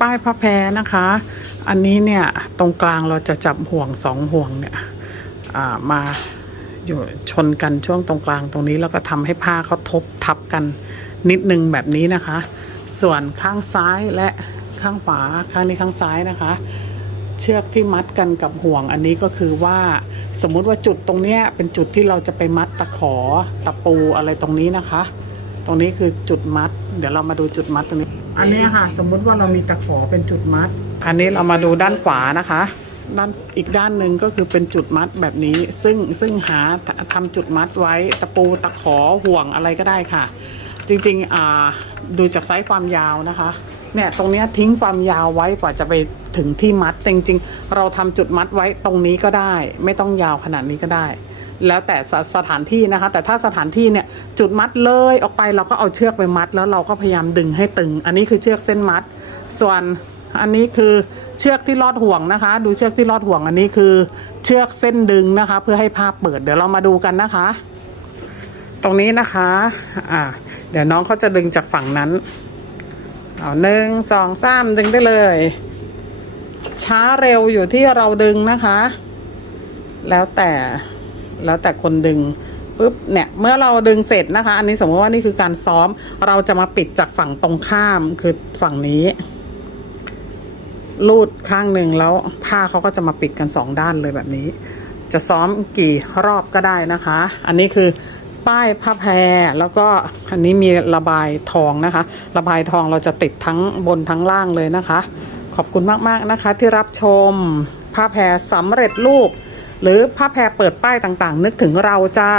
ป้ายพระแพรนะคะ อันนี้เนี่ยตรงกลางเราจะจับห่วงสองห่วงเนี่ยมาอยู่ชนกันช่วงตรงกลางตรงนี้แล้วก็ทำให้ผ้าเขาทบทับกันนิดนึงแบบนี้นะคะ ส่วนข้างซ้ายและข้างขวาข้างนี้ข้างซ้ายนะคะ เชือกที่มัดกันกับห่วงอันนี้ก็คือว่าสมมุติว่าจุดตรงเนี้ยเป็นจุดที่เราจะไปมัดตะขอตะปูอะไรตรงนี้นะคะ ตรงนี้คือจุดมัด เดี๋ยวเรามาดูจุดมัดตรงนี้ อันเนี้ยค่ะ สมมุติว่าเรามีตะขอเป็นจุดมัด อันนี้เรามาดูด้านขวานะคะด้านอีกด้านหนึ่งก็คือเป็นจุดมัดแบบนี้ ซึ่งซึ่งหาทำจุดมัดไว้ตะปูตะขอห่วงอะไรก็ได้ค่ะ จริงๆอ่าดูจากไซส์ความยาวนะคะเนี่ยตรงเนี้ยทิ้งความยาวไว้กว่าจะไปถึงที่มัดแต่จริงๆเราทำจุดมัดไว้ตรงนี้ก็ได้ ไม่ต้องยาวขนาดนี้ก็ได้ แล้วแต่สสถานที่นะคะ แต่ถ้าสถานที่เนี่ยจุดมัดเลยออกไปเราก็เอาเชือกไปมัด แล้วเราก็พยายามดึงให้ตึง อันนี้คือเชือกเส้นมัด ส่วนอันนี้คือเชือกที่ลอดห่วงนะคะ ดูเชือกที่ลอดห่วงอันนี้คือเชือกเส้นดึงนะคะ เพื่อให้ภาพเปิดเดี๋ยวเรามาดูกันนะคะ ตรงนี้นะคะอ่าเดี๋ยวน้องเขาจะดึงจากฝั่งนั้นเอาหนึ่งสองสามดึงได้เลย ช้าเร็วอยู่ที่เราดึงนะคะ แล้วแต่ แล้วแต่คนดึงปุ๊บเนี่ยเมื่อเราดึงเสร็จนะคะ อันนี้สมมติว่านี่คือการซ้อมเราจะมาปิดจากฝั่งตรงข้ามคือฝั่งนี้ ลูดข้างหนึ่งแล้วผ้าเขาก็จะมาปิดกันสองด้านเลยแบบนี้ จะซ้อมกี่รอบก็ได้นะคะ อันนี้คือป้ายผ้าแพรแล้วก็อันนี้มีระบายทองนะคะ ระบายทองเราจะติดทั้งบนทั้งล่างเลยนะคะ ขอบคุณมากๆนะคะที่รับชมผ้าแพรสำเร็จรูป หรือผ้าแพรเปิดป้ายต่างๆ นึกถึงเราจ้า